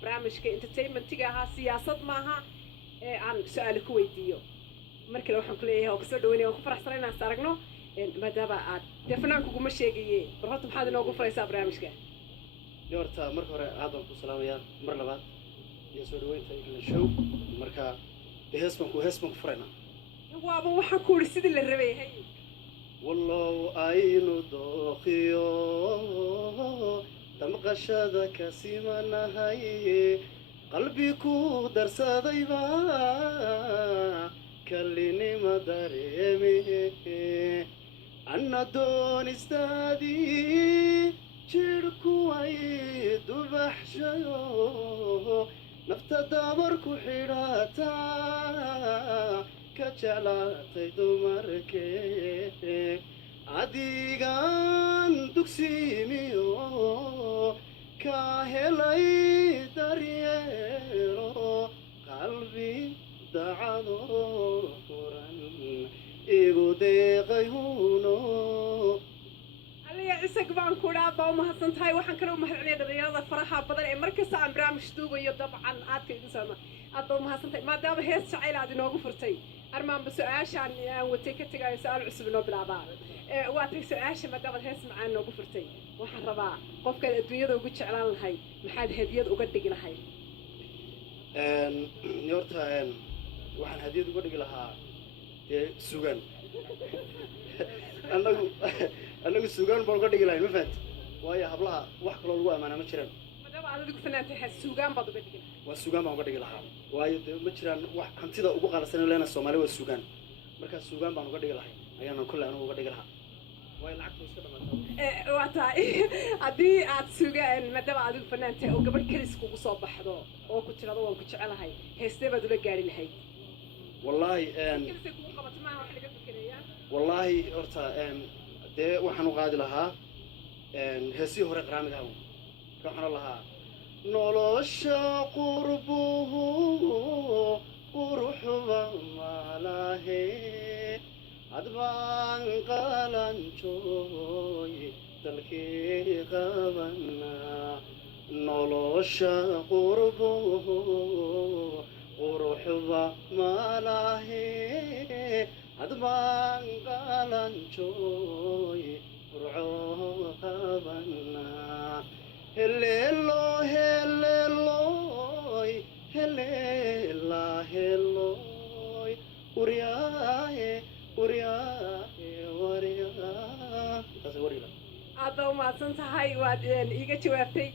barnaamijka entertainmentiga ahaa siyaasad maaha aan su-aalo ku weydiiyo markale waxaan ku leeyahay oo kasoo dhaweynaya waan ku faraxsanay inaan is aragno maadaama aad dee fanaankuguma sheegaye bal horta maxaad inoogu furaysaa barnaamijka horta marka hore aad baan ku salaamayaa mar labaad iyo soo dhaweynta England show marka hees baan ku furaynaa waaba waxaan ku yidhi sidii la rabay hay wallow aynu dooqiyo damqashada ka simanahay qalbi ku darsadayba kallinima dareeme anna doonistaadii jirku ay dubaxshayo nafta dabarku xidhataa ka jeclaatay dumarkee adigaan dugsiimiyo ka helay daryeelo qalbi dacado furan igu deeqay huno aliya isag baan ku dhaabaa umahadsan tahay waxaan kale u mahadceliyay dhalinyarada faraha badan ee markasta aan barnaamij duubayo dabcan aadka igu sama aad baa umahadsan tahay maadaama hees jacayl aad inoogu furtay armaanba su-aashaan aan watay ka tegayo su-aal cusub inoo bilaabaa waa tay su-aasha maadaamaad hees macaan noogu furtay waxaan rabaa qofkaad adduunyada ugu jeclaan lahayd maxaad hadiyad uga dhigi lahayd horta waxaan hadiyad uga dhigi lahaa dee sugan annagu sugaan baan uga dhigi lahayn ma fahanti waayo hablaha wax kaloo lagu ammaanaa ma jiraan maadaama aad adigu fanaantahay sugaan baad uga dhigi lahayd waa sugaan baan uga dhigi lahaa waayo dee ma jiraan wax hantida ugu qaalisan leena Soomaali waa sugaan markaa sugaan baan uga dhigi lahay ayaana kulle anigu uga dhigi lahaa way lacagtu iska dhamaatay waa tahay haddii aad sugaan maadaama adigu fanaantahay oo gabadh kalis kugu soo baxdo oo ku tirado waan ku jecelahay heestee baad ula gaari lahayd wallahi kalisay kugu qabato maaha wax laga fikirayaa wallahi horta dee waxaan u qaadi lahaa heesii hore qaraamiga ah waxaan lahaa nolosha qurbuhu quruxba malahe adbaan qalanjooy dalkii qabana nolosha qurbuhu quruxba malahe adbaan qalanjooy qurco qabana helelo heleloy helela heloy uriyaaye uriyaaye wariyaa taasi wariyaa aad u mahadsan tahay waad iiga jawaabtay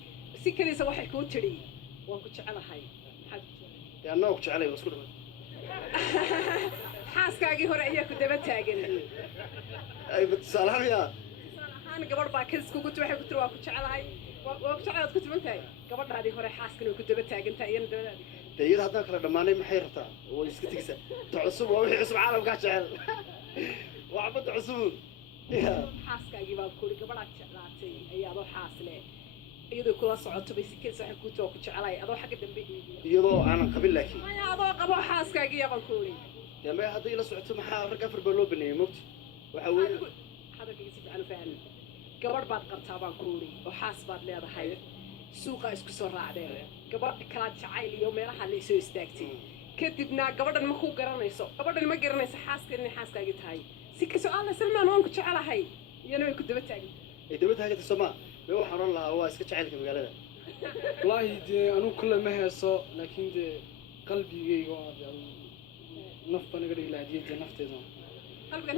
si kaliisa waxay kuu tidhi waan ku jecelahay maxaad dee annaga ku jecelay waa isku dhamaan xaaskaagii hore ayaa ku daba taagan ay tusaalahaan yaa ahaan gabadh baa kalis kugu waxay ku tiri waa ku jecelahay waa ku jecelaad ku timan tahay gabadhaadii hore xaaskan way ku daba taagan tahay iyana dabadaadii dee iyada haddaan kala dhammaanay maxay rabtaa way iska tigsa ta cusub waa wixii cusub caalamkaa jecel waa xabadda cusub xaaskaagii baa ku gabadhaad jeclaatay ayaadoo xaas leh iyadoo kula socoto bay si kalis waxay ku tiri waa ku jecelahay adoo xagga dambe eegiya iyadoo aanan qabin laakiin maya adoo qabo xaaskaagii baan ku uri dee maya hadday ila socoto maxaa rag afar baa loo baneeyey mogti waxa weeye hadalkayga si fiican u fahmi gabadh baad qabtaa baan ku uri oo xaas baad leedahay suuqa isku soo raacdeen gabadha kalaad jacayl iyo meelaha la soo istaagtay kadibna gabadhan ma ku garanayso gabadhan ma garanayso xaaskan inay xaaskaagii tahay si ka su'aal Salmaan waan ku jecelahay iyana way ku daba taagan ay daba taagantay Soomaa way waxaan oran lahaa waa iska jacaylka magaalada wallahi dee anu kulle ma heeso laakiin dee qalbigayga waa naf baan naga dhigi lahaa nafteeda qalbigan